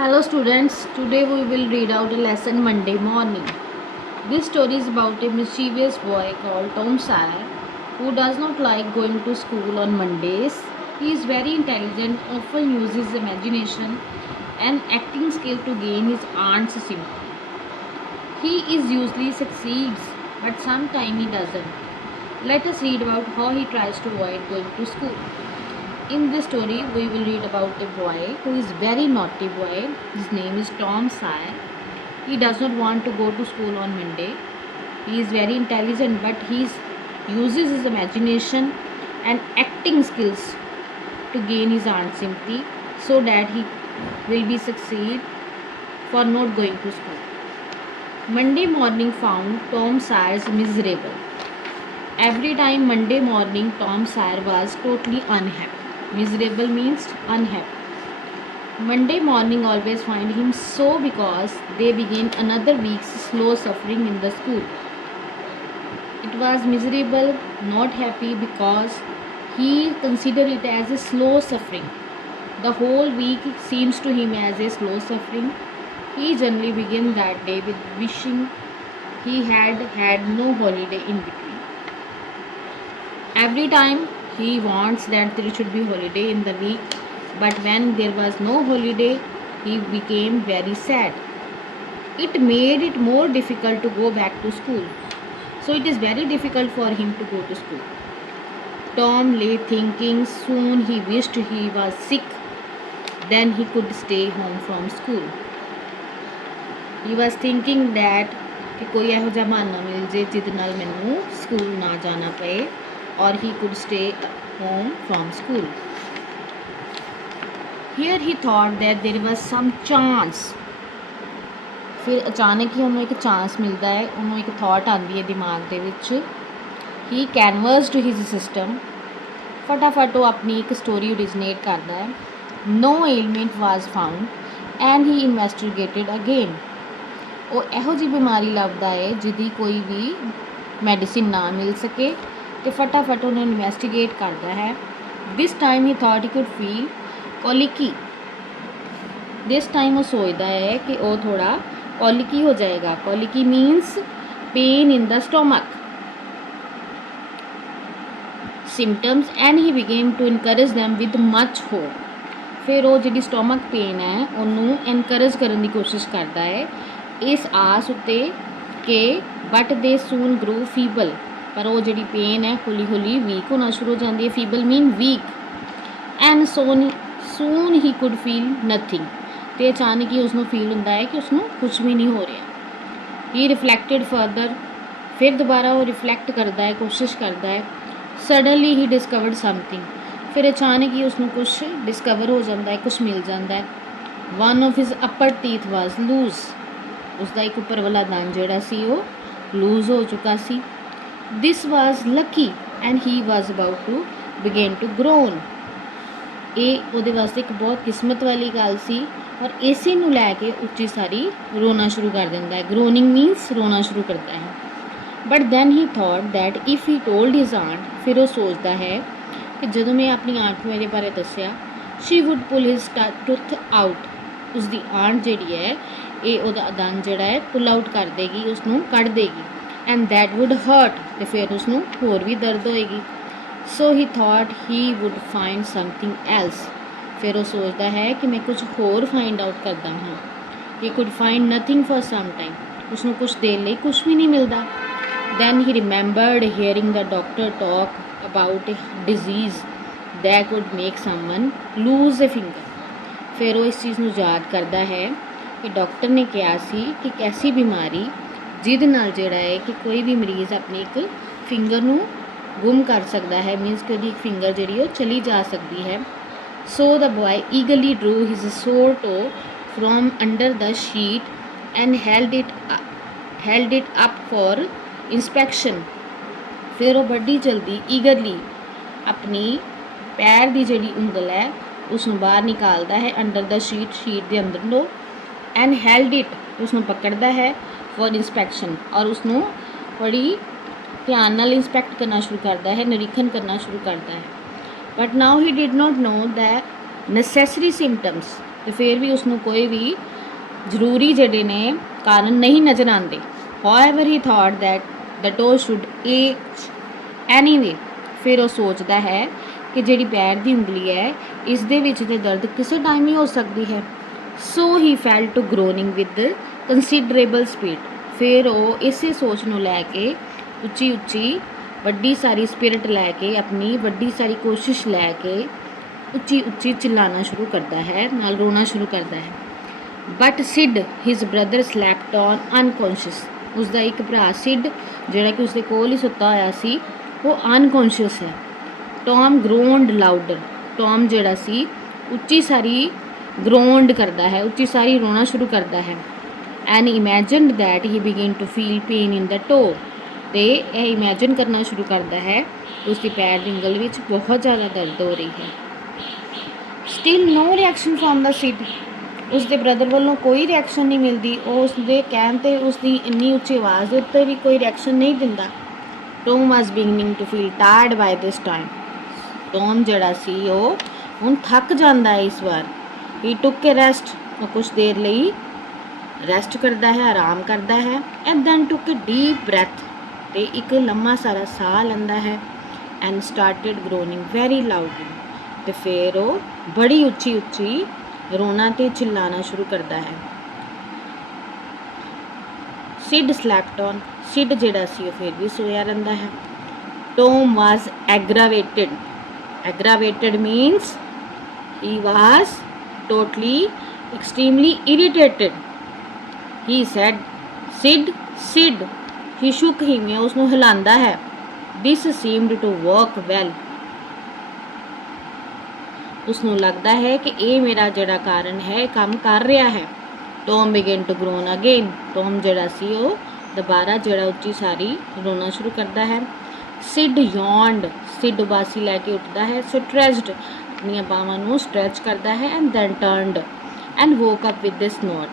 Hello students, today we will read out a lesson Monday morning. This story is about a mischievous boy called Tom Sawyer who does not like going to school on Mondays. He is very intelligent, often uses imagination and acting skill to gain his aunt's sympathy. He is usually succeeds, but sometimes he doesn't. Let us read about how he tries to avoid going to school. In this story, we will read about a boy who is very naughty boy. His name is Tom Sawyer. He does not want to go to school on Monday. He is very intelligent, but he uses his imagination and acting skills to gain his aunt's sympathy so that he will be succeed for not going to school. Monday morning found Tom Sawyer miserable. Every time Monday morning, Tom Sawyer was totally unhappy. Miserable means unhappy. Monday morning always find him so because they begin another week's slow suffering in the school. It was miserable, not happy because he considered it as a slow suffering. The whole week seems to him as a slow suffering. He generally began that day with wishing he had no holiday in between. Every time he wants that there should be holiday in the week, but when there was no holiday, he became very sad. It made it more difficult to go back to school. So it is very difficult for him to go to school. Tom lay thinking. Soon he wished he was sick. Then he could stay home from school. He was thinking that कि कोई ਇਹੋ ਜਿਹਾ ਬਹਾਨਾ ਮਿਲ ਜੇ ਜਿਹਦੇ ਨਾਲ ਮੈਨੂੰ school ਨਾ ਜਾਣਾ ਪਏ or he could stay home from school. Here he thought that there was some chance. ਫਿਰ ਅਚਾਨਕ ਹੀ ਉਹਨੂੰ ਇੱਕ ਚਾਂਸ ਮਿਲਦਾ ਹੈ, ਉਹਨੂੰ ਇੱਕ ਥਾਟ ਆਉਂਦੀ ਹੈ ਦਿਮਾਗ ਦੇ ਵਿੱਚ. ਹੀ ਕੈਨਵਸਡ ਹਿਜ਼ ਸਿਸਟਮ. ਫਟਾਫਟ ਉਹ ਆਪਣੀ ਇੱਕ ਸਟੋਰੀ ਓਰੀਜਨੇਟ ਕਰਦਾ ਹੈ. ਨੋ ਏਲਮੈਂਟ ਵਾਜ਼ ਫਾਊਂਡ ਐਂਡ ਹੀ ਇਨਵੈਸਟੀਗੇਟਡ ਅਗੇਨ. ਉਹ ਇਹੋ ਜਿਹੀ ਬਿਮਾਰੀ ਲੱਭਦਾ ਹੈ ਜਿਹਦੀ ਕੋਈ ਵੀ ਮੈਡੀਸਿਨ ਨਾ ਮਿਲ ਸਕੇ ਤੇ ਫਟਾਫਟ ਉਹਨੂੰ ਇਨਵੈਸਟੀਗੇਟ ਕਰਦਾ ਹੈ. This time he thought he could feel colicky. This time ਉਹ ਸੋਚਦਾ ਹੈ ਕਿ ਉਹ ਥੋੜ੍ਹਾ ਕੋਲਿਕੀ ਹੋ ਜਾਏਗਾ. Colicky means pain in the stomach symptoms and he began to encourage them with much hope. ਫਿਰ ਉਹ ਜਿਹੜੀ ਸਟੋਮਕ ਪੇਨ ਹੈ ਉਹਨੂੰ ਐਨਕਰੇਜ ਕਰਨ ਦੀ ਕੋਸ਼ਿਸ਼ ਕਰਦਾ ਹੈ ਇਸ ਆਸ ਉੱਤੇ ਕਿ ਬਟ ਦੇ ਸੂਨ ਗਰੋ ਫੀਬਲ. ਪਰ ਉਹ ਜਿਹੜੀ ਪੇਨ ਹੈ ਹੌਲੀ ਹੌਲੀ ਵੀਕ ਹੋਣਾ ਸ਼ੁਰੂ ਹੋ ਜਾਂਦੀ ਹੈ. Feeble mean weak. And soon he could feel nothing. ਅਤੇ ਅਚਾਨਕ ਹੀ ਉਸਨੂੰ ਫੀਲ ਹੁੰਦਾ ਹੈ ਕਿ ਉਸਨੂੰ ਕੁਛ ਵੀ ਨਹੀਂ ਹੋ ਰਿਹਾ. ਹੀ ਰਿਫਲੈਕਟਡ ਫਰਦਰ. ਫਿਰ ਦੁਬਾਰਾ ਉਹ ਰਿਫਲੈਕਟ ਕਰਦਾ ਹੈ, ਕੋਸ਼ਿਸ਼ ਕਰਦਾ ਹੈ. ਸਡਨਲੀ ਹੀ ਡਿਸਕਵਰਡ ਸਮਥਿੰਗ. ਫਿਰ ਅਚਾਨਕ ਹੀ ਉਸਨੂੰ ਕੁਛ ਡਿਸਕਵਰ ਹੋ ਜਾਂਦਾ ਹੈ, ਕੁਛ ਮਿਲ ਜਾਂਦਾ ਹੈ. One of his upper teeth was loose. ਉਸਦਾ ਇੱਕ ਉੱਪਰ ਵਾਲਾ ਦੰਦ ਜਿਹੜਾ ਸੀ ਉਹ ਲੂਜ਼ ਹੋ ਚੁੱਕਾ ਸੀ. This was lucky and he was about to begin to groan. ਇਹ ਉਹਦੇ ਵਾਸਤੇ ਇੱਕ ਬਹੁਤ ਕਿਸਮਤ ਵਾਲੀ ਗੱਲ ਸੀ ਔਰ ਇਸੇ ਨੂੰ ਲੈ ਕੇ ਉੱਚੀ ਸਾਰੀ ਰੋਣਾ ਸ਼ੁਰੂ ਕਰ ਦਿੰਦਾ ਹੈ. ਗਰੋਨਿੰਗ ਮੀਨਸ ਰੋਣਾ ਸ਼ੁਰੂ ਕਰਦਾ ਹੈ. But then he thought that if he told his aunt. ਫਿਰ ਉਹ ਸੋਚਦਾ ਹੈ ਕਿ ਜਦੋਂ ਮੈਂ ਆਪਣੀ ਆਂਟ ਨੂੰ ਇਹਦੇ ਬਾਰੇ ਦੱਸਿਆ ਸ਼ੀ ਵੁੱਡ ਪੁੱਲ ਹਿਜ਼ ਟੁੱਥ ਆਊਟ. ਉਸਦੀ ਆਂਟ ਜਿਹੜੀ ਹੈ ਇਹ ਉਹਦਾ ਦੰਦ ਜਿਹੜਾ ਹੈ ਪੁੱਲ ਆਊਟ ਕਰ ਦੇਗੀ, ਉਸਨੂੰ ਕੱਢ ਦੇਗੀ. And that would hurt. ਅਤੇ ਫਿਰ ਉਸਨੂੰ ਹੋਰ ਵੀ ਦਰਦ ਹੋਏਗੀ. So he thought he would find something else. ਫਿਰ ਉਹ ਸੋਚਦਾ ਹੈ ਕਿ ਮੈਂ ਕੁਝ ਹੋਰ ਫਾਈਂਡ ਆਊਟ ਕਰਦਾ ਹਾਂ. He could find nothing for some time. ਉਸਨੂੰ ਕੁਛ ਦੇਰ ਲਈ ਕੁਛ ਵੀ ਨਹੀਂ ਮਿਲਦਾ. Then he remembered hearing the doctor talk about a disease that could make someone lose a finger. ਫਿਰ ਉਹ ਇਸ ਚੀਜ਼ ਨੂੰ ਯਾਦ ਕਰਦਾ ਹੈ ਕਿ ਡਾਕਟਰ ਨੇ ਕਿਹਾ ਸੀ ਕਿ ਇੱਕ ਐਸੀ ਬਿਮਾਰੀ ਜਿਹਦੇ ਨਾਲ ਜਿਹੜਾ ਹੈ ਕਿ ਕੋਈ ਵੀ ਮਰੀਜ਼ ਆਪਣੀ ਇੱਕ ਫਿੰਗਰ ਨੂੰ ਗੁੰਮ ਕਰ ਸਕਦਾ ਹੈ. ਮੀਨਸ ਕਿ ਉਹਦੀ ਇੱਕ ਫਿੰਗਰ ਜਿਹੜੀ ਉਹ ਚਲੀ ਜਾ ਸਕਦੀ ਹੈ. So the boy eagerly drew his sore toe from under the sheet and held it up for inspection. ਫਿਰ ਉਹ ਬੜੀ ਜਲਦੀ ਈਗਰਲੀ ਆਪਣੀ ਪੈਰ ਦੀ ਜਿਹੜੀ ਉਂਗਲ ਹੈ ਉਸਨੂੰ ਬਾਹਰ ਨਿਕਾਲਦਾ ਹੈ ਅੰਡਰ ਦਾ ਸ਼ੀਟ ਦੇ ਅੰਦਰ ਨੂੰ. And held it. ਉਸਨੂੰ ਪਕੜਦਾ ਹੈ ਫॉर ਇੰਸਪੈਕਸ਼ਨ ਔਰ ਉਸਨੂੰ ਬੜੀ ਧਿਆਨ ਨਾਲ ਇੰਸਪੈਕਟ ਕਰਨਾ ਸ਼ੁਰੂ ਕਰਦਾ ਹੈ, ਨਿਰੀਖਣ ਕਰਨਾ ਸ਼ੁਰੂ ਕਰਦਾ ਹੈ. But now he did not know necessary symptoms, ਤੇ ਫਿਰ ਵੀ ਉਸਨੂੰ ਕੋਈ ਵੀ ਜ਼ਰੂਰੀ ਜਿਹੜੇ ਨੇ ਕਾਰਨ ਨਹੀਂ ਨਜ਼ਰ ਆਉਂਦੇ। However he thought that the to should H anyway, ਫਿਰ ਉਹ ਸੋਚਦਾ ਹੈ ਕਿ ਜਿਹੜੀ ਪੈਰ ਦੀ ਉਂਗਲੀ ਹੈ ਇਸ ਦੇ ਵਿੱਚ ਤੇ ਦਰਦ ਕਿਸੇ ਟਾਈਮ ਹੀ ਹੋ ਸਕਦੀ ਹੈ। ਸੋ ਹੀ ਫੈਲ ਟੂ ਗਰੋਨਿੰਗ ਵਿਦ ਕੰਸੀਡਰੇਬਲ ਸਪੀਡ, ਫਿਰ ਉਹ ਇਸੇ ਸੋਚ ਨੂੰ ਲੈ ਕੇ ਉੱਚੀ ਉੱਚੀ ਵੱਡੀ ਸਾਰੀ ਸਪਿਰਿਟ ਲੈ ਕੇ, ਆਪਣੀ ਵੱਡੀ ਸਾਰੀ ਕੋਸ਼ਿਸ਼ ਲੈ ਕੇ ਉੱਚੀ ਉੱਚੀ ਚਿল্ਲਾਣਾ ਸ਼ੁਰੂ ਕਰਦਾ ਹੈ, ਨਾਲ ਰੋਣਾ ਸ਼ੁਰੂ ਕਰਦਾ ਹੈ। But Sid his brother slept on unconscious, ਉਸਦਾ ਇੱਕ ਭਰਾ ਸਿਡ ਜਿਹੜਾ ਕਿ ਉਸਦੇ ਕੋਲ ਹੀ ਸੁੱਤਾ ਹੋਇਆ ਸੀ, ਉਹ ਅਨਕੌਂਸ਼ੀਅਸ ਹੈ। ਟੌਮ ਗਰੋਨਡ ਲਾਊਡਰ, ਟੌਮ ਜਿਹੜਾ ਸੀ ਉੱਚੀ ਸਾਰੀ ਗਰੋਨਡ ਕਰਦਾ ਹੈ, ਉੱਚੀ ਸਾਰੀ ਰੋਣਾ ਸ਼ੁਰੂ ਕਰਦਾ ਹੈ। And imagined that he begin to feel pain in the toe, ਅਤੇ ਇਹ ਇਮੈਜਨ ਕਰਨਾ ਸ਼ੁਰੂ ਕਰਦਾ ਹੈ ਉਸਦੀ ਪੈਰ ਦੀ ਉਂਗਲ ਵਿੱਚ ਬਹੁਤ ਜ਼ਿਆਦਾ ਦਰਦ ਹੋ ਰਹੀ ਹੈ। Still no reaction from the Sid, ਉਸਦੇ ਬ੍ਰਦਰ ਵੱਲੋਂ ਕੋਈ ਰਿਐਕਸ਼ਨ ਨਹੀਂ ਮਿਲਦੀ। ਉਹ ਉਸਦੇ ਕਹਿਣ 'ਤੇ ਉਸਦੀ ਇੰਨੀ ਉੱਚੀ ਆਵਾਜ਼ ਦੇ ਉੱਤੇ ਵੀ ਕੋਈ ਰਿਐਕਸ਼ਨ ਨਹੀਂ ਦਿੰਦਾ। Tom was beginning to feel tired by this time, Tom ਜਿਹੜਾ ਸੀ ਉਹ ਹੁਣ ਥੱਕ ਜਾਂਦਾ ਹੈ ਇਸ ਵਾਰ। ਹੀ ਟੁੱਕ ਏ ਰੈਸਟ, ਉਹ ਕੁਛ ਦੇਰ ਲਈ ਰੈਸਟ ਕਰਦਾ ਹੈ, ਆਰਾਮ ਕਰਦਾ ਹੈ। ਐਂਡ ਦੈਨ ਟੁੱਕ ਏ ਡੀਪ ਬ੍ਰੈਥ, ਅਤੇ ਇੱਕ ਲੰਮਾ ਸਾਰਾ ਸਾਹ ਲੈਂਦਾ ਹੈ। ਐਂਡ ਸਟਾਰਟਿਡ ਗਰੋਨਿੰਗ ਵੈਰੀ ਲਾਊਡਲੀ, ਅਤੇ ਫਿਰ ਉਹ ਬੜੀ ਉੱਚੀ ਉੱਚੀ ਰੋਣਾ ਅਤੇ ਚਿল্ਲਾਣਾ ਸ਼ੁਰੂ ਕਰਦਾ ਹੈ। ਸਿਡ ਸਲੈਪਟ ਔਨ, ਸਿਡ ਜਿਹੜਾ ਸੀ ਉਹ ਫਿਰ ਵੀ ਸੋਇਆ ਰਹਿੰਦਾ ਹੈ। Tom was aggravated, aggravated means he was totally extremely irritated. He said, Sid, Sid. He shook him, या उसਨੂੰ हिलांदा है। This seemed to work well. ਉਸਨੂੰ ਲੱਗਦਾ ਹੈ ਕਿ ਇਹ ਮੇਰਾ ਜਿਹੜਾ ਕਾਰਨ ਹੈ ਕੰਮ ਕਰ ਰਿਹਾ ਹੈ। Tom began to groan again, Tom ਜਿਹੜਾ ਸੀ ਉਹ ਦੁਬਾਰਾ ਜਿਹੜਾ ਉੱਚੀ ਸਾਰੀ ਰੋਣਾ ਸ਼ੁਰੂ ਕਰਦਾ ਹੈ। ਸਿਡ ਯੌਂਡ, ਸਿਡ ਉਬਾਸੀ ਲੈ ਕੇ ਉੱਠਦਾ ਹੈ। ਸਟ੍ਰੈਚਡ, ਆਪਣੀਆਂ ਬਾਹਾਂ ਨੂੰ ਸਟ੍ਰੈਚ ਕਰਦਾ ਹੈ। And then turned and woke up with this note,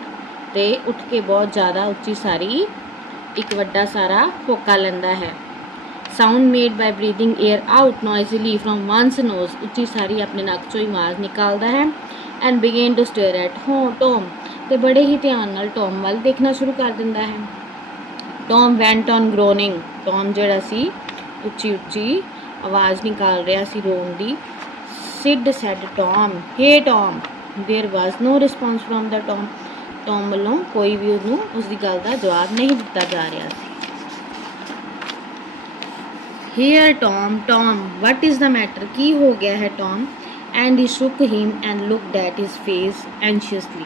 ਅਤੇ ਉੱਠ ਕੇ ਬਹੁਤ ਜ਼ਿਆਦਾ ਉੱਚੀ ਸਾਰੀ ਇੱਕ ਵੱਡਾ ਸਾਰਾ ਹੋਕਾ ਲੈਂਦਾ ਹੈ। Sound made by breathing air out noisily from one's nose, ਉੱਚੀ ਸਾਰੀ ਆਪਣੇ ਨੱਕ 'ਚੋਂ ਹੀ ਆਵਾਜ਼ ਨਿਕਾਲਦਾ ਹੈ। And begin to stare at Tom, ਅਤੇ ਬੜੇ ਹੀ ਧਿਆਨ ਨਾਲ ਟੌਮ ਵੱਲ ਦੇਖਣਾ ਸ਼ੁਰੂ ਕਰ ਦਿੰਦਾ ਹੈ। Tom went on groaning, Tom ਜਿਹੜਾ ਸੀ ਉੱਚੀ ਉੱਚੀ ਆਵਾਜ਼ ਨਿਕਾਲ ਰਿਹਾ ਸੀ ਰੋਣ ਦੀ। Sid said Tom, hey Tom. There was no response from the Tom, Tom ਵੱਲੋਂ ਕੋਈ ਵੀ ਉਹਨੂੰ ਉਸਦੀ ਗੱਲ ਦਾ ਜਵਾਬ ਨਹੀਂ ਦਿੱਤਾ ਜਾ ਰਿਹਾ ਸੀ। Here Tom, Tom what is the matter, ਕੀ ਹੋ ਗਿਆ ਹੈ Tom. And he shook him and looked at his face anxiously,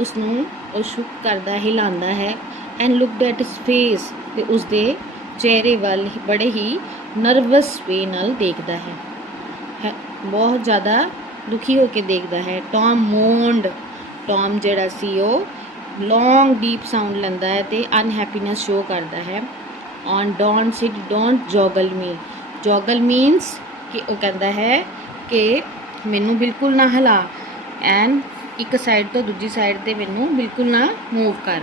ਉਸਨੂੰ ਉਹ ਸ਼ੁਕ ਕਰਦਾ, ਹਿਲਾਉਂਦਾ ਹੈ। And looked at his face, ਅਤੇ ਉਸਦੇ ਚਿਹਰੇ ਵੱਲ ਬੜੇ ਹੀ ਨਰਵਸ ਵੇ ਨਾਲ ਦੇਖਦਾ ਹੈ, ਬਹੁਤ ਜ਼ਿਆਦਾ ਦੁਖੀ ਹੋ ਕੇ ਦੇਖਦਾ ਹੈ। ਟੌਮ ਮੋਨਡ, ਟੌਮ ਜਿਹੜਾ ਸੀ ਉਹ ਲੌਂਗ ਡੀਪ ਸਾਊਂਡ ਲੈਂਦਾ ਹੈ ਅਤੇ ਅਨਹੈਪੀਨੈਸ ਸ਼ੋ ਕਰਦਾ ਹੈ। Oh don't Sid don't joggle me, joggle means ਕਿ ਉਹ ਕਹਿੰਦਾ ਹੈ ਕਿ ਮੈਨੂੰ ਬਿਲਕੁਲ ਨਾ ਹਿਲਾ, ਐਂਡ ਇੱਕ ਸਾਈਡ ਤੋਂ ਦੂਜੀ ਸਾਈਡ 'ਤੇ ਮੈਨੂੰ ਬਿਲਕੁਲ ਨਾ ਮੂਵ ਕਰ।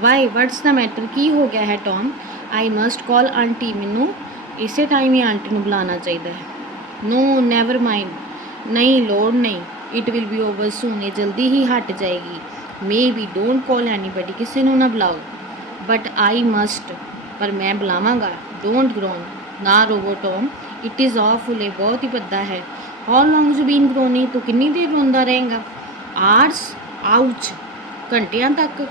ਵਾਈ, ਵਟਸ ਦਾ ਮੈਟਰ, ਕੀ ਹੋ ਗਿਆ ਹੈ ਟੌਮ। ਆਈ ਮਸਟ ਕਾਲ ਆਂਟੀ, ਮੈਨੂੰ ਇਸੇ ਟਾਈਮ ਹੀ ਆਂਟੀ ਨੂੰ ਬੁਲਾਉਣਾ ਚਾਹੀਦਾ ਹੈ। ਨੋ ਨੈਵਰ ਮਾਈਂਡ, ਨਹੀਂ ਲੋੜ ਨਹੀਂ। It will be over soon, ਇਹ ਜਲਦੀ ਹੀ ਹਟ ਜਾਏਗੀ। Maybe, don't call anybody, ਕਿਸੇ ਨੂੰ ਨਾ ਬੁਲਾਓ। ਬਟ ਆਈ ਮਸਟ, ਪਰ ਮੈਂ ਬੁਲਾਵਾਂਗਾ। ਡੋਂਟ ਗਰੋਨ, ਨਾ ਰੋਵੋ ਟੌਮ। ਇਟ ਇਜ਼ ਆਫੁਲ, ਇਹ ਬਹੁਤ ਹੀ ਭੱਦਾ ਹੈ। ਹਾਊ ਲੌਂਗ ਯੂ ਬੀਨ ਗਰੋਨਿੰਗ, ਤੂੰ ਕਿੰਨੀ ਦੇਰ ਰੋਂਦਾ ਰਹੇਗਾ। ਆਰਸ, ਆਊਚ, ਘੰਟਿਆਂ ਤੱਕ।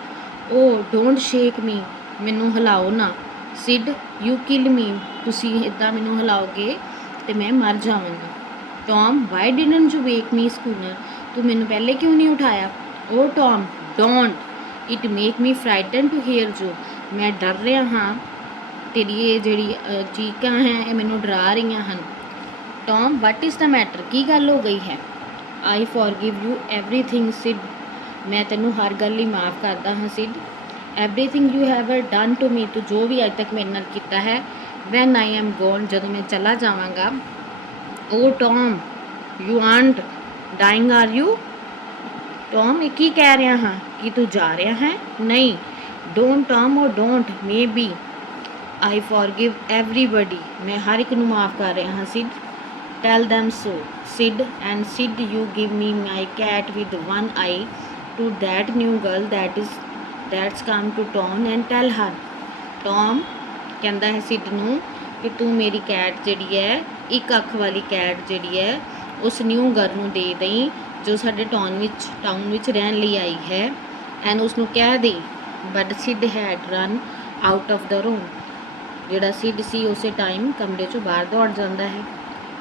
ਓ ਡੋਂਟ ਸ਼ੇਕ ਮੀ, ਮੈਨੂੰ ਹਿਲਾਓ ਨਾ। ਸਿਡ, ਯੂ ਕਿਲ ਮੀ, ਤੁਸੀਂ ਇੱਦਾਂ ਮੈਨੂੰ ਹਿਲਾਓਗੇ ਅਤੇ ਮੈਂ ਮਰ ਜਾਵਾਂਗਾ। Tom, why didn't you wake me sooner, ਤੂੰ ਮੈਨੂੰ ਪਹਿਲੇ ਕਿਉਂ ਨਹੀਂ ਉਠਾਇਆ। Oh Tom, don't, it make me frighten to hear you, ਮੈਂ ਡਰ ਰਿਹਾ ਹਾਂ, ਤੇਰੀ ਇਹ ਜਿਹੜੀ ਚੀਕਾਂ ਹੈ ਇਹ ਮੈਨੂੰ ਡਰਾ ਰਹੀਆਂ ਹਨ। Tom, what is the matter, ਕੀ ਗੱਲ ਹੋ ਗਈ ਹੈ। I forgive you everything Sid, ਮੈਂ ਤੈਨੂੰ ਹਰ ਗੱਲ ਹੀ ਮਾफ़ ਕਰਦਾ ਹਾਂ Sid. Everything you have done to me, ਤੂੰ ਜੋ ਵੀ ਅੱਜ ਤੱਕ ਮੇਰੇ ਨਾਲ ਕੀਤਾ ਹੈ। ਵੈਨ ਆਈ ਐਮ ਗੋਨ, ਜਦੋਂ ਮੈਂ ਚਲਾ ਜਾਵਾਂਗਾ। Oh Tom, you aren't dying are you, Tom ਇਹ ਕੀ ਕਹਿ ਰਿਹਾ ਹਾਂ, ਕਿ ਤੂੰ ਜਾ ਰਿਹਾ ਹੈ। ਨਹੀਂ, don't Tom, oh don't, maybe. I forgive everybody, ਮੈਂ ਹਰ ਇੱਕ ਨੂੰ ਮਾफ़ ਕਰ ਰਿਹਾ ਹਾਂ Sid. Tell them so. Sid, and Sid, you give me my cat with one eye to that new girl that's come to town and tell her. Tom ਕਹਿੰਦਾ ਹੈ ਸਿਡ ਨੂੰ ਕਿ ਤੂੰ ਮੇਰੀ ਕੈਟ ਜਿਹੜੀ ਹੈ, ਇੱਕ ਅੱਖ ਵਾਲੀ ਕੈਟ ਜਿਹੜੀ ਹੈ, ਉਸ ਨਿਊ ਗਰਲ ਨੂੰ ਦੇ ਦੇਈਂ ਜੋ ਸਾਡੇ ਟਾਊਨ ਵਿੱਚ ਰਹਿਣ ਲਈ ਆਈ ਹੈ, ਐਂਡ ਉਸਨੂੰ ਕਹਿ ਦੇ। But seed head run out of the room. ਜਿਹੜਾ ਸਿਡ ਸੀ ਉਸੇ ਟਾਈਮ ਕਮਰੇ 'ਚੋਂ ਬਾਹਰ ਦੌੜ ਜਾਂਦਾ ਹੈ।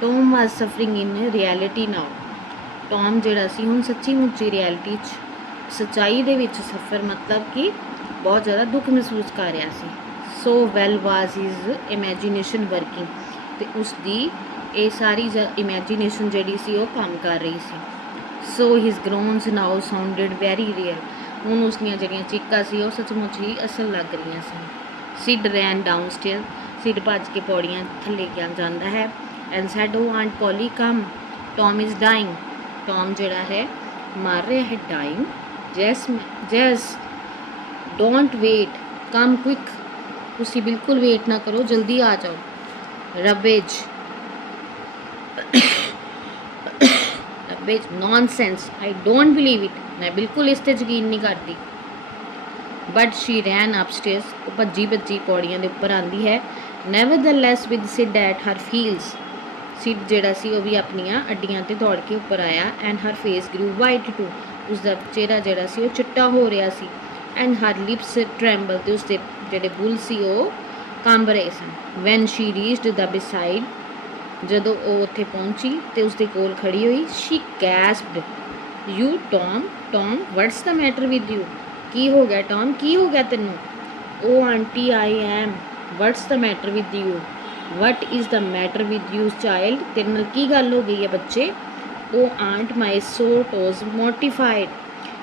ਟੌਮ ਵਾਜ਼ ਸਫਰਿੰਗ ਇਨ ਰਿਐਲਿਟੀ ਨਾਓ। ਟੌਮ ਜਿਹੜਾ ਸੀ ਹੁਣ ਸੱਚੀ ਮੁੱਚੀ ਰਿਐਲਿਟੀ 'ਚ, ਸੱਚਾਈ ਦੇ ਵਿੱਚ ਸਫਰ ਮਤਲਬ ਕਿ ਬਹੁਤ ਜ਼ਿਆਦਾ ਦੁੱਖ ਮਹਿਸੂਸ ਕਰ ਰਿਹਾ ਸੀ। ਸੋ ਵੈਲ ਵਾਜ਼ ਹਿਜ਼ ਇਮੈਜੀਨੇਸ਼ਨ ਵਰਕਿੰਗ, ਅਤੇ ਉਸਦੀ ਇਹ ਸਾਰੀ ਇਮੈਜੀਨੇਸ਼ਨ ਜਿਹੜੀ ਸੀ ਉਹ ਕੰਮ ਕਰ ਰਹੀ ਸੀ। ਸੋ ਹਿਜ਼ ਗਰੋਨਸ ਨਾਓ ਸਾਊਂਡਡ ਵੈਰੀ ਰੀਅਲ। ਹੁਣ ਉਸਦੀਆਂ ਜਿਹੜੀਆਂ ਚੀਕਾਂ ਸੀ ਉਹ ਸੱਚਮੁੱਚ ਹੀ ਅਸਲ ਲੱਗ ਰਹੀਆਂ ਸਨ। Sid ran down stair. Sid ਭੱਜ ਕੇ ਪੌੜੀਆਂ ਥੱਲੇ ਜਾਂਦਾ ਹੈ। And said, oh aunt Polly come, Tom is dying. Tom ਜਿਹੜਾ ਹੈ ਮਰ ਰਿਹਾ ਹੈ। Dying? Yes don't wait, come quick. ਤੁਸੀਂ ਬਿਲਕੁਲ ਵੇਟ ਨਾ ਕਰੋ, ਜਲਦੀ ਆ ਜਾਓ। Rubbage nonsense, I don't believe it. ਮੈਂ ਬਿਲਕੁਲ ਇਸ 'ਤੇ ਯਕੀਨ ਨਹੀਂ ਕਰਦੀ। But she ran upstairs. ਉਹ ਭੱਜੀ ਪੌੜੀਆਂ ਦੇ ਉੱਪਰ ਆਉਂਦੀ ਹੈ। ਨੈਵਰਦਲੈਸ with Sid at her heels. Sid ਜਿਹੜਾ ਸੀ ਉਹ ਵੀ ਆਪਣੀਆਂ ਅੱਡੀਆਂ 'ਤੇ ਦੌੜ ਕੇ ਉੱਪਰ ਆਇਆ। And her face grew white too. ਉਸਦਾ ਚਿਹਰਾ ਜਿਹੜਾ ਸੀ ਉਹ ਚਿੱਟਾ ਹੋ ਰਿਹਾ ਸੀ। ਐਂਡ ਹਰ ਲਿਪਸ ਟ੍ਰੈਂਬਲ, ਅਤੇ ਉਸਦੇ ਜਿਹੜੇ ਬੁੱਲ ਸੀ ਉਹ ਕੰਬ ਰਹੇ ਸਨ। When she reached the beside, ਜਦੋਂ ਉਹ ਉੱਥੇ ਪਹੁੰਚੀ ਅਤੇ ਉਸਦੇ ਕੋਲ ਖੜੀ ਹੋਈ, she gasped, you Tom, Tom what's the matter with you. ਕੀ ਹੋ ਗਿਆ ਟੌਮ, ਕੀ ਹੋ ਗਿਆ ਤੈਨੂੰ? Oh auntie I am, what's the matter with you, what is the matter with you child. ਤੇਰੇ ਨਾਲ ਕੀ ਗੱਲ ਹੋ ਗਈ ਹੈ ਬੱਚੇ? Oh aunt my sore toe's mortified.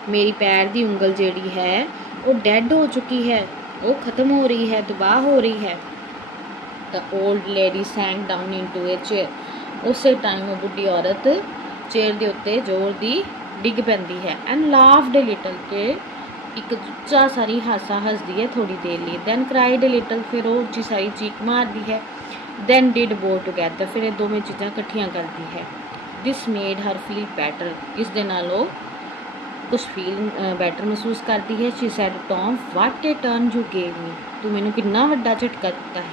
ਮੇਰੀ ਪੈਰ ਦੀ ਉਂਗਲ ਜਿਹੜੀ ਹੈ ਉਹ ਡੈਡ ਹੋ ਚੁੱਕੀ ਹੈ, ਉਹ ਖਤਮ ਹੋ ਰਹੀ ਹੈ, ਤਬਾਹ ਹੋ ਰਹੀ ਹੈ। ਦ ਓਲਡ ਲੇਡੀ ਸੈਂਕ ਡਾਊਨ ਇਨਟੂ ਏ ਚੇਅਰ। ਉਸੇ ਟਾਈਮ ਉਹ ਬੁੱਢੀ ਔਰਤ ਚੇਅਰ ਦੇ ਉੱਤੇ ਜ਼ੋਰ ਦੀ ਡਿੱਗ ਪੈਂਦੀ ਹੈ। ਐਂਡ ਲਾਫਡ ਏ ਲਿਟਲ, ਕਿ ਇੱਕ ਉੱਚਾ ਸਾਰੀ ਹਾਸਾ ਹੱਸਦੀ ਹੈ ਥੋੜੀ ਦੇਰ ਲਈ। ਦੈਨ ਕਰਾਈਡ ਏ ਲਿਟਲ, ਫਿਰ ਉਹ ਉੱਚੀ ਸਾਰੀ ਚੀਕ ਮਾਰਦੀ ਹੈ। ਦੈਨ ਡਿਡ ਬੋਥ ਟੂਗੈਦਰ, ਫਿਰ ਇਹ ਦੋਵੇਂ ਚੀਜ਼ਾਂ ਇਕੱਠੀਆਂ ਕਰਦੀ ਹੈ। ਦਿਸ ਮੇਡ ਹਰ ਫੀਲ ਬੈਟਰ, ਇਸ ਦੇ ਨਾਲ ਉਹ ਕੁਛ ਫੀਲ ਬੈਟਰ ਮਹਿਸੂਸ ਕਰਦੀ ਹੈ। She said, Tom what a turn you gave me. ਤੂੰ ਮੈਨੂੰ ਕਿੰਨਾ ਵੱਡਾ ਝਟਕਾ ਦਿੱਤਾ ਹੈ।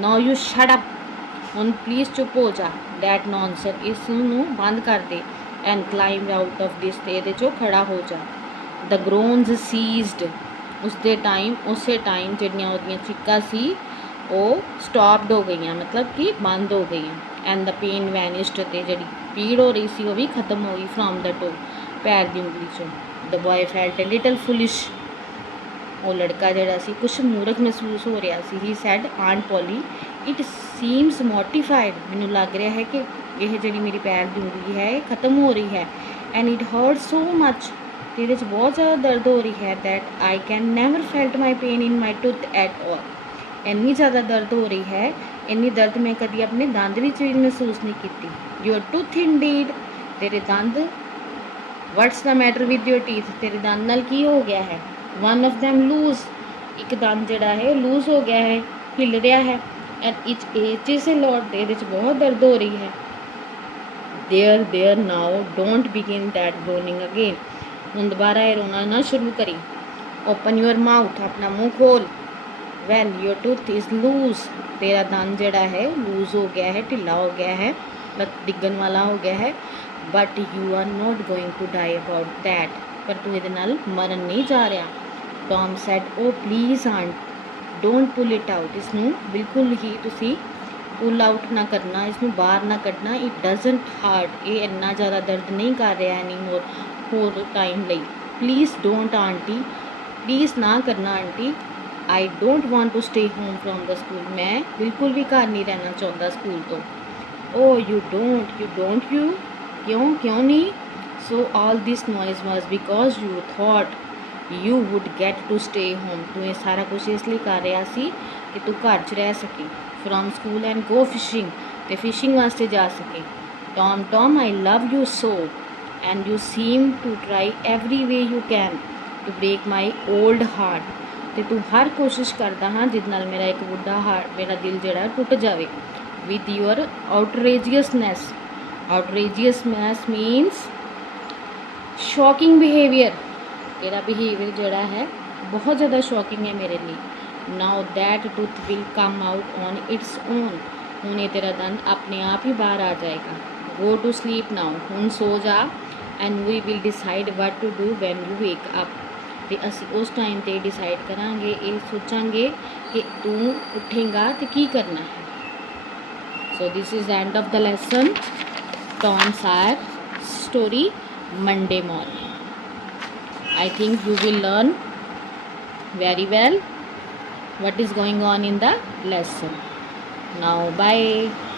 ਨਾਓ ਯੂ ਸ਼ਟ ਅਪ, ਹੁਣ ਪਲੀਜ਼ ਚੁੱਪ ਹੋ ਜਾ। ਡੈਟ ਨੌਨਸੈਂਸ, ਇਸ ਨੂੰ ਬੰਦ ਕਰ ਦੇ। ਐਂਡ ਕਲਾਈਮ ਆਊਟ ਆਫ ਦਿਸ, ਤੇ ਇਹਦੇ 'ਚੋਂ ਖੜਾ ਹੋ ਜਾ। ਦ ਗਰੋਨਸ ਸੀਜ਼ਡ, ਉਸੇ ਟਾਈਮ ਜਿਹੜੀਆਂ ਉਹਦੀਆਂ ਚੀਕਾਂ ਸੀ ਉਹ ਸਟਾਪਡ ਹੋ ਗਈਆਂ, ਮਤਲਬ ਕਿ ਬੰਦ ਹੋ ਗਈਆਂ। ਐਂਡ ਦ ਪੇਨ ਵੈਨਿਸ਼ਡ, ਅਤੇ ਜਿਹੜੀ ਪੀੜ ਹੋ ਰਹੀ ਸੀ ਉਹ ਵੀ ਖਤਮ ਹੋ ਗਈ। ਫਰੋਮ ਦ ਟੋ, ਪੈਰ ਦੀ ਉਂਗਲੀ 'ਚੋਂ। The boy felt a little foolish, ਉਹ ਲੜਕਾ ਜਿਹੜਾ ਸੀ ਕੁਛ ਮੂਰਖ ਮਹਿਸੂਸ ਹੋ ਰਿਹਾ ਸੀ। He said, aunt Polly, it seems mortified. ਮੈਨੂੰ ਲੱਗ ਰਿਹਾ ਹੈ ਕਿ ਇਹ ਜਿਹੜੀ ਮੇਰੀ ਪੈਰ ਦੀ ਉਂਗਲੀ ਹੈ ਇਹ ਖਤਮ ਹੋ ਰਹੀ ਹੈ। ਐਂਡ ਇਟ ਹਰਟ ਸੋ ਮੱਚ, ਅਤੇ ਇਹਦੇ 'ਚ ਬਹੁਤ ਜ਼ਿਆਦਾ ਦਰਦ ਹੋ ਰਹੀ ਹੈ। That I can never felt my pain in my tooth at all. ਇੰਨੀ ਜ਼ਿਆਦਾ ਦਰਦ ਹੋ ਰਹੀ ਹੈ, ਇੰਨੀ ਦਰਦ ਮੈਂ ਕਦੀ ਆਪਣੇ ਦੰਦ ਵਿੱਚ ਵੀ ਮਹਿਸੂਸ ਨਹੀਂ ਕੀਤੀ। ਯੂਅਰ ਟੂਥ ਇੰਡੀਡ, ਤੇਰੇ ਦੰਦ। What's the matter with your teeth, ਤੇਰੇ ਦੰਦ ਨਾਲ ਕੀ ਹੋ ਗਿਆ ਹੈ। ਵਨ ਆਫ ਦੈਮ ਲੂਜ਼, ਇੱਕ ਦੰਦ ਜਿਹੜਾ ਹੈ ਲੂਜ਼ ਹੋ ਗਿਆ ਹੈ, ਹਿੱਲ ਰਿਹਾ ਹੈ। And it is a lot, ਤੇ ਇਹਦੇ 'ਚ ਬਹੁਤ ਦਰਦ ਹੋ ਰਹੀ ਹੈ। There now, don't begin that groaning again. ਹੁਣ ਦੁਬਾਰਾ ਇਹ ਰੋਣਾ ਨਾ ਸ਼ੁਰੂ ਕਰੀ। ਓਪਨ ਯੂਅਰ ਮਾਊਥ, ਆਪਣਾ ਮੂੰਹ ਖੋਲ। Well your tooth is loose, ਤੇਰਾ ਦੰਦ ਜਿਹੜਾ ਹੈ ਲੂਜ਼ ਹੋ ਗਿਆ ਹੈ, ਢਿੱਲਾ ਹੋ ਗਿਆ ਹੈ, ਡਿੱਗਣ ਵਾਲਾ ਹੋ ਗਿਆ ਹੈ। But you are not going to die about that, ਪਰ ਤੂੰ ਇਹਦੇ ਨਾਲ ਮਰਨ ਨਹੀਂ ਜਾ ਰਿਹਾ। Tom said, oh please aunt, don't pull it out. ਇਸ ਨੂੰ ਬਿਲਕੁਲ ਹੀ ਤੁਸੀਂ ਪੁੱਲ ਆਊਟ ਨਾ ਕਰਨਾ, ਇਸ ਨੂੰ ਬਾਹਰ ਨਾ ਕੱਢਣਾ। ਇਟ ਡਜ਼ਨਟ ਹਾਰਟ, ਇਹ ਇੰਨਾ ਜ਼ਿਆਦਾ ਦਰਦ ਨਹੀਂ ਕਰ ਰਿਹਾ ਐਨੀ ਹੋਰ ਟਾਈਮ ਲਈ। ਪਲੀਜ਼ ਡੋਂਟ ਆਂਟੀ, ਪਲੀਜ਼ ਨਾ ਕਰਨਾ auntie. I don't want to stay home from the school, ਮੈਂ ਬਿਲਕੁਲ ਵੀ ਘਰ ਨਹੀਂ ਰਹਿਣਾ ਚਾਹੁੰਦਾ ਸਕੂਲ ਤੋਂ। ਓ ਯੂ ਡੋਂਟ ਯੂ, ਕਿਉਂ ਨਹੀਂ? So all this noise was because you thought you would get to stay home. ਤੂੰ ਇਹ ਸਾਰਾ ਕੁਛ ਇਸ ਲਈ ਕਰ ਰਿਹਾ ਸੀ ਕਿ ਤੂੰ ਘਰ 'ਚ ਰਹਿ ਸਕੇ। From school and go fishing, ਅਤੇ ਫਿਸ਼ਿੰਗ ਵਾਸਤੇ ਜਾ ਸਕੇ। Tom I love you so, and you seem to try every way you can to break my old heart, ਅਤੇ ਤੂੰ ਹਰ ਕੋਸ਼ਿਸ਼ ਕਰਦਾ ਹਾਂ ਜਿਹਦੇ ਨਾਲ ਮੇਰਾ ਇੱਕ ਬੁੱਢਾ ਹਾਰਟ, ਮੇਰਾ ਦਿਲ ਜਿਹੜਾ ਟੁੱਟ ਜਾਵੇ। with your outrageousness. Outrageousness means shocking behavior. तेरा behavior जड़ा है बहुत ज़्यादा shocking है मेरे लिए. Now that tooth will come out on its own. ਹੁਣ ਇਹ तेरा दंत अपने आप ही बाहर आ जाएगा. Go to sleep now. ਹੁਣ सो जा. And we will decide what to do when you wake up. ਤੇ ਅਸੀਂ ਉਸ ਟਾਈਮ 'ਤੇ ਡਿਸਾਈਡ ਕਰਾਂਗੇ, ਇਹ ਸੋਚਾਂਗੇ ਕਿ ਤੂੰ ਉੱਠੇਗਾ ਤੇ ਕੀ ਕਰਨਾ ਹੈ. So this is the end of the lesson. Tom Sawyer story Monday morning. I think you will learn very well what is going on in the lesson. Now bye.